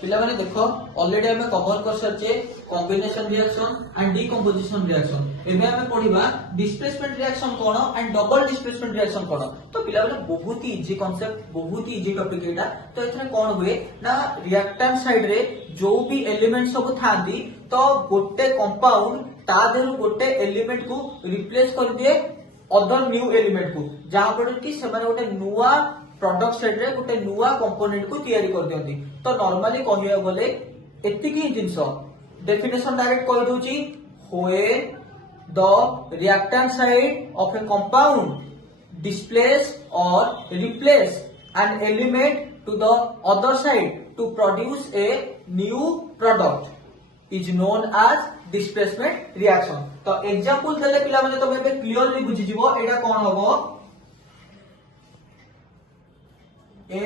पिला माने देखो ऑलरेडी हमें कवर कर सरचे combination reaction and decomposition reaction. एबे हमें पढिबा डिस्प्लेसमेंट रिएक्शन कोन एंड डबल डिस्प्लेसमेंट रिएक्शन कोन। तो पिला माने बहुत ही इजी कांसेप्ट, बहुत ही इजी टॉपिक एटा। तो एथरे कोन हुए ना रिएक्टेंट साइड रे जो भी एलिमेंट सब थांदी तो गोटे कंपाउंड ता देरु गोटे एलिमेंट को रिप्लेस कर दिए अदर न्यू एलिमेंट को, जहां पर कि से माने गोटे नुवा प्रोडक्ट साइड रे गोटे नुवा कंपोनेंट को तैयारी कर दियंती। तो नॉर्मली कहिया बोले एतिकी जिंस डेफिनेशन डायरेक्ट कहि दोची होए the reactant side of a compound displace or replace an element to the other side to produce a new product is known as displacement reaction. तो एग्जांपल देले पिला माने तमे बे क्लियरली बुझि जिवो एटा कोन हबो Na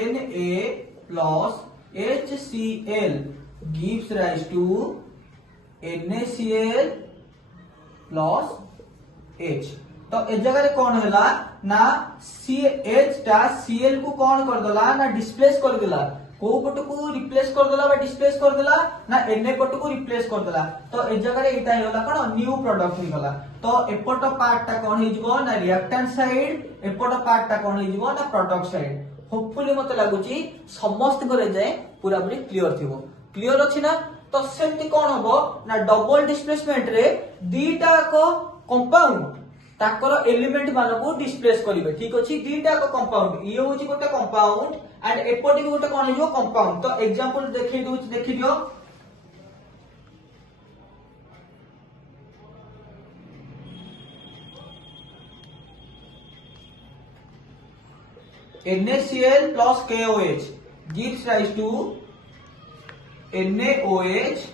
plus HCl gives rise to NaCl plus H। तो ए जगह कौन होला ना CH टा Cl को कौन कर देला ना डिस्प्लेस कर देला, को पट को रिप्लेस कर देला बा डिस्प्लेस कर देला ना Na पट को रिप्लेस कर देला। तो ए जगह एटा होला कोन न्यू प्रोडक्ट ही होला। तो एपट पार्ट टा कोन हे जिवो ना रिएक्टेंट साइड, एपट पार्ट टा कोन हे जिवो ना प्रोडक्ट साइड। होपफुली मते लागुची समस्त करे जाए पूरा पूरी क्लियर थिबो। क्लियर अछि ना। तो सेमती कोन हबो ना डबल डिस्प्लेसमेंट रे दीटा को कंपाउंड ताकर एलिमेंट मानको डिस्प्लेस करिवे। ठीक अछि, दीटा को कंपाउंड ये होची गोटे कंपाउंड एंड एपटी गोटे कोन हिजो कंपाउंड। तो एग्जांपल देखि दियो NaCl plus KOH gives rise to NaOH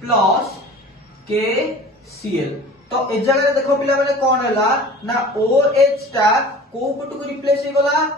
plus KCl। तो ए जगह देखो पिला माने कोन हैला ना OH टा को पटु को रिप्लेस हे गला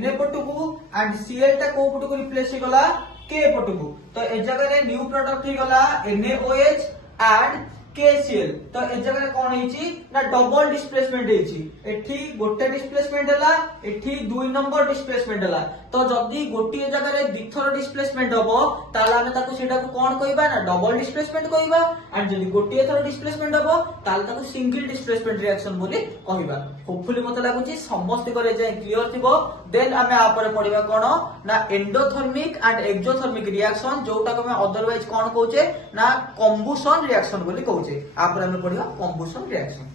Na पटु को एंड Cl टा को पटु को रिप्लेस हे गला K पटु को। तो ए जगह रे न्यू प्रोडक्ट हे गला NaOH एंड KCl। तो ए जगह कोन हेची ना डबल डिस्प्लेसमेंट हेची। एठी गोटे डिस्प्लेसमेंट हला, एठी 2 नंबर डिस्प्लेसमेंट हला। तो जदी गोटी जगह रे दिथर डिस्प्लेसमेंट हबो ताला हमें ताको सेटा को कोन कहिबा ना डबल डिस्प्लेसमेंट कहिबा एंड जदी गोटी थर डिस्प्लेसमेंट हबो ताला ताको सिंगल डिस्प्लेसमेंट रिएक्शन बोली कहिबा। होपफुली मते लागुची समस्त करे जाय क्लियर थिबो। देन हमें आ पर पढिबा कोन ना एंडोथर्मिक एंड एक्सोथर्मिक रिएक्शन, जोटा को हमें अदरवाइज कोन कहउचे ना कम्बुशन रिएक्शन बोली कहउचे। आ पर हमें पढिबा कम्बुशन रिएक्शन।